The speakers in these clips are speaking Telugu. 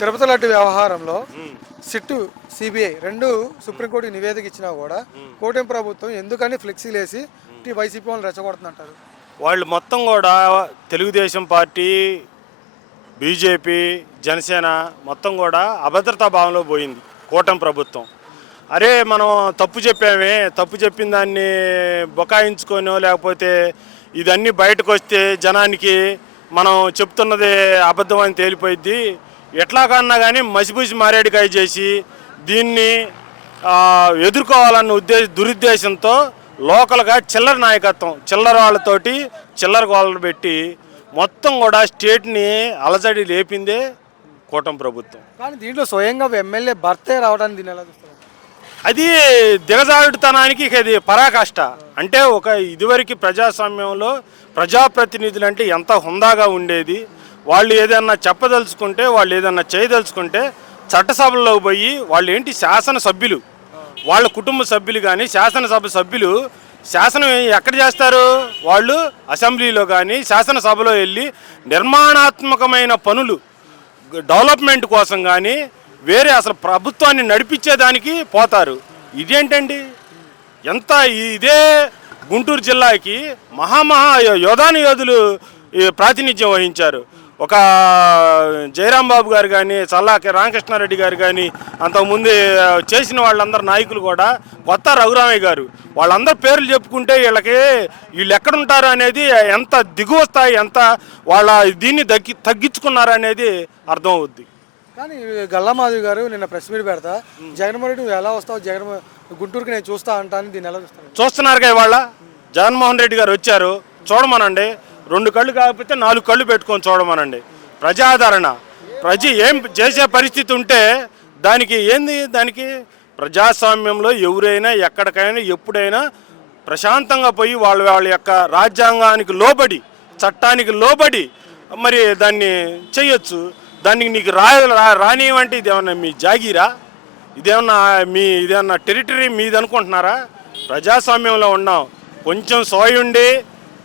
తిరుపతి లడ్డు వ్యవహారంలో సిట్టు సిబిఐ రెండు సుప్రీంకోర్టు నివేదిక ఇచ్చినా కూడా కూటమి ప్రభుత్వం ఎందుకని ఫ్లెక్సీలు వేసి ఈ వైసీపీ వాళ్ళని రెచ్చగొడుతుందంటారు? వాళ్ళు మొత్తం కూడా తెలుగుదేశం పార్టీ బీజేపీ జనసేన మొత్తం కూడా అభద్రతా భావంలో పోయింది కూటమి ప్రభుత్వం. అరే మనం తప్పు చెప్పామే తప్పు చెప్పిన దాన్ని బొకాయించుకొనో లేకపోతే ఇదన్నీ బయటకు వస్తే జనానికి మనం చెప్తున్నది అబద్ధం అని తేలిపోయిద్ది. ఎట్లా కన్నా కానీ మసిపూసి మారేడుకాయ చేసి దీన్ని ఎదుర్కోవాలన్న ఉద్దేశ దురుద్దేశంతో లోకల్గా చిల్లర నాయకత్వం చిల్లర వాళ్ళతోటి చిల్లర గోళ్ళు పెట్టి మొత్తం కూడా స్టేట్ని అలజడి లేపిందే కూటమి ప్రభుత్వం. కానీ దీంట్లో స్వయంగా ఎమ్మెల్యే భర్తే రావడానికి దీన్ని ఎలా అది దిగజారుడుతనానికి ఇక అది పరాకాష్ట. అంటే ఒక ఇదివరకు ప్రజాస్వామ్యంలో ప్రజాప్రతినిధులు అంటే ఎంత హుందాగా ఉండేది వాళ్ళు ఏదన్నా చెప్పదలుచుకుంటే వాళ్ళు ఏదన్నా చేయదలుచుకుంటే చట్టసభల్లోకి పోయి వాళ్ళు ఏంటి శాసన సభ్యులు? వాళ్ళ కుటుంబ సభ్యులు కానీ శాసనసభ సభ్యులు శాసనం ఎక్కడ చేస్తారు? వాళ్ళు అసెంబ్లీలో కానీ శాసనసభలో వెళ్ళి నిర్మాణాత్మకమైన పనులు డెవలప్మెంట్ కోసం కానీ వేరే అసలు ప్రభుత్వాన్ని నడిపించేదానికి పోతారు. ఇదేంటండి? ఎంత ఇదే గుంటూరు జిల్లాకి మహామహా యోధాను యోధులు ప్రాతినిధ్యం వహించారు. ఒక జయరాం బాబు గారు కానీ చల్లాకి రామకృష్ణారెడ్డి గారు కానీ అంతకుముందు చేసిన వాళ్ళందరు నాయకులు కూడా కొత్త రఘురామయ్య గారు. వాళ్ళందరి పేర్లు చెప్పుకుంటే వీళ్ళకి వీళ్ళు ఎక్కడుంటారు అనేది ఎంత దిగువ స్థాయి ఎంత వాళ్ళ దీన్ని తగ్గి తగ్గించుకున్నారు అనేది అర్థం అవుద్ది కానీ గల్లామాధవి గారు నిన్న ప్రెస్ మీట్ పెడతా జగన్మోహన్ రెడ్డి నువ్వు ఎలా వస్తావు? జగన్ గుంటూరుకి నేను చూస్తా అంటాను దీన్ని ఎలా చూస్తారు? చూస్తున్నారుగా ఇవాళ? జగన్మోహన్ రెడ్డి గారు వచ్చారు. చూడమనండి. రెండు కళ్ళు కాకపోతే నాలుగు కళ్ళు పెట్టుకొని చూడమనండి. ప్రజాదరణ. ప్రజ ఏం చేసే పరిస్థితి ఉంటే దానికి ఏంది దానికి ప్రజాస్వామ్యంలో ఎవరైనా ఎక్కడికైనా ఎప్పుడైనా ప్రశాంతంగా పోయి వాళ్ళ వాళ్ళ యొక్క రాజ్యాంగానికి లోబడి చట్టానికి లోబడి మరి దాన్ని చేయొచ్చు. దానికి నీకు రా రానివంటే ఇదేమన్నా మీ జాగీరా? ఇదేమన్నా మీ ఇదేమన్నా టెరిటరీ మీది అనుకుంటున్నారా ప్రజాస్వామ్యంలో ఉన్నాం. కొంచెం సోయుండి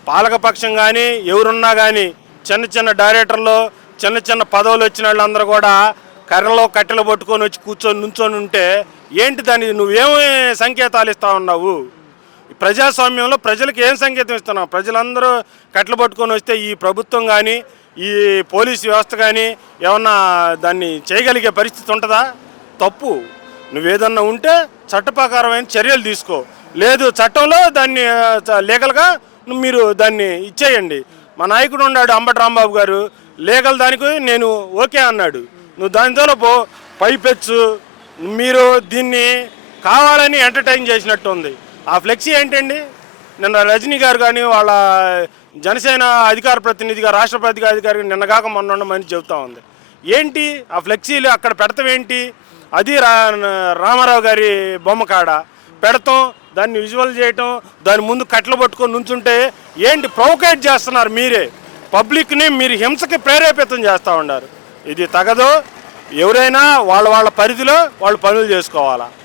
పాలకపక్షం కానీ ఎవరున్నా కానీ చిన్న చిన్న డైరెక్టర్లు చిన్న చిన్న పదవులు వచ్చిన వాళ్ళందరూ కూడా కర్రలో కట్టెలు పట్టుకొని వచ్చి కూర్చొని నుంచొని ఉంటే ఏంటి దాన్ని నువ్వేమి సంకేతాలు ఇస్తా ఉన్నావు? ఈ ప్రజాస్వామ్యంలో ప్రజలకు ఏం సంకేతం ఇస్తున్నావు? ప్రజలందరూ కట్టెలు పట్టుకొని వస్తే ఈ ప్రభుత్వం కానీ ఈ పోలీస్ వ్యవస్థ కానీ ఏమన్నా దాన్ని చేయగలిగే పరిస్థితి ఉంటుందా? తప్పు. నువ్వేదన్నా ఉంటే చట్టప్రకారమైన చర్యలు తీసుకో. లేదు చట్టంలో దాన్ని లీగల్గా మీరు దాన్ని ఇచ్చేయండి. మా నాయకుడు ఉన్నాడు అంబటి రాంబాబు గారు. లీగల్ దానికి నేను ఓకే అన్నాడు. నువ్వు దానితో పో పైపెచ్చు మీరు దీన్ని కావాలని ఎంటర్టైన్ చేసినట్టు ఉంది ఆ ఫ్లెక్సీ ఏంటండి? నిన్న రజనీ గారు కానీ వాళ్ళ జనసేన అధికార ప్రతినిధిగా రాష్ట్ర ప్రతిగా అధికారి నిన్న కాక మొన్న ఉండమని చెబుతా ఉంది. ఏంటి? ఆ ఫ్లెక్సీలు అక్కడ పెడతాం ఏంటి? అది రా రామారావు గారి బొమ్మ కాడ. పెడతాం. దాన్ని విజువల్ చేయటం దాని ముందు కట్టలు పట్టుకొని నుంచుంటే ఏంటి ప్రొవోకేట్ చేస్తున్నారు మీరే. పబ్లిక్ని మీరు హింసకి ప్రేరేపితం చేస్తూ ఉన్నారు. ఇది తగదు ఎవరైనా వాళ్ళ వాళ్ళ పరిధిలో వాళ్ళు పనులు చేసుకోవాలా?